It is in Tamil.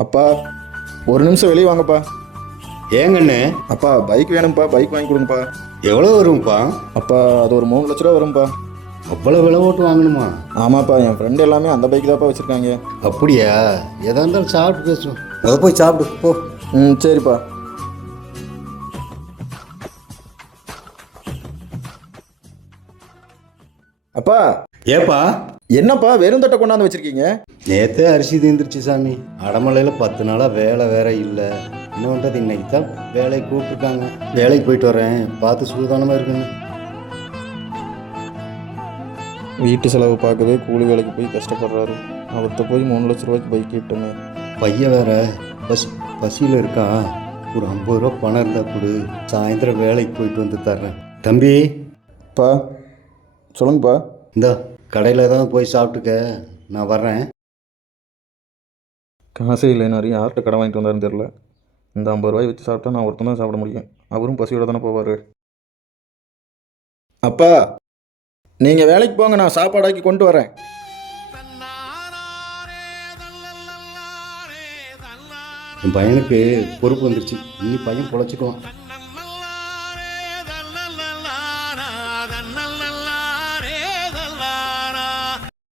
அப்பா ஒரு நிமிஷம் வெளியே வாங்கப்பா. ஏங்கண்ணே? அப்பா பைக் வேணும்ப்பா, பைக் வாங்கி கொடுங்கப்பா. எவ்வளோ வரும்ப்பா? அப்பா அது ஒரு 3 லட்ச ரூபா வரும்ப்பா. அவ்வளோ விலை போட்டு வாங்கணுமா? ஆமாப்பா, என் ஃப்ரெண்டு எல்லாமே அந்த பைக் தான்ப்பா வச்சுருக்காங்க. அப்படியா? எதா இருந்தாலும் சாப்பிட்டு பேசுவோம். அதை போய் சாப்பிடு போ. ம் சரிப்பா. அப்பா ஏப்பா? என்னப்பா வெறும் தட்டை கொண்டாந்து வச்சிருக்கீங்க? நேற்றே அரிசி தீர்ந்துருச்சு சாமி. அடமலையில் 10 நாளாக வேலை வேற இல்லை. இன்னொன்றது இன்னைக்கு தான் வேலைக்கு கூப்பிட்ருக்காங்க. வேலைக்கு போயிட்டு வரேன், பார்த்து சூதானமாக இருக்குன்னு. வீட்டு செலவு பார்க்கவே கூலி வேலைக்கு போய் கஷ்டப்படுறாரு. அவர்கிட்ட போய் 3 லட்ச ரூபாய்க்கு பைக் கேட்டேங்க. பையன் வேற பசியில் இருக்கான். ஒரு 50 ரூபா பணம் இருந்தால் கொடு, சாயந்தரம் வேலைக்கு போயிட்டு வந்து தர்றேன். தம்பி. அப்பா சொல்லுங்கப்பா. இந்த கடையில் தான் போய் சாப்பிட்டுக்க, நான் வர்றேன். காசே இல்லை, நிறைய யார்கிட்ட கடை வாங்கிட்டு வந்தாருன்னு தெரில. இந்த 50 ரூபாய் வச்சு சாப்பிட்டா நான் ஒருத்தன் தான் சாப்பிட முடியும். அவரும் பசியோட தானே போவார். அப்பா நீங்கள் வேலைக்கு போங்க, நான் சாப்பாடாக்கி கொண்டு வரேன். என் பையனுக்கு பொறுப்பு வந்துருச்சு. இனி பையன் பொழைச்சிக்குவான்.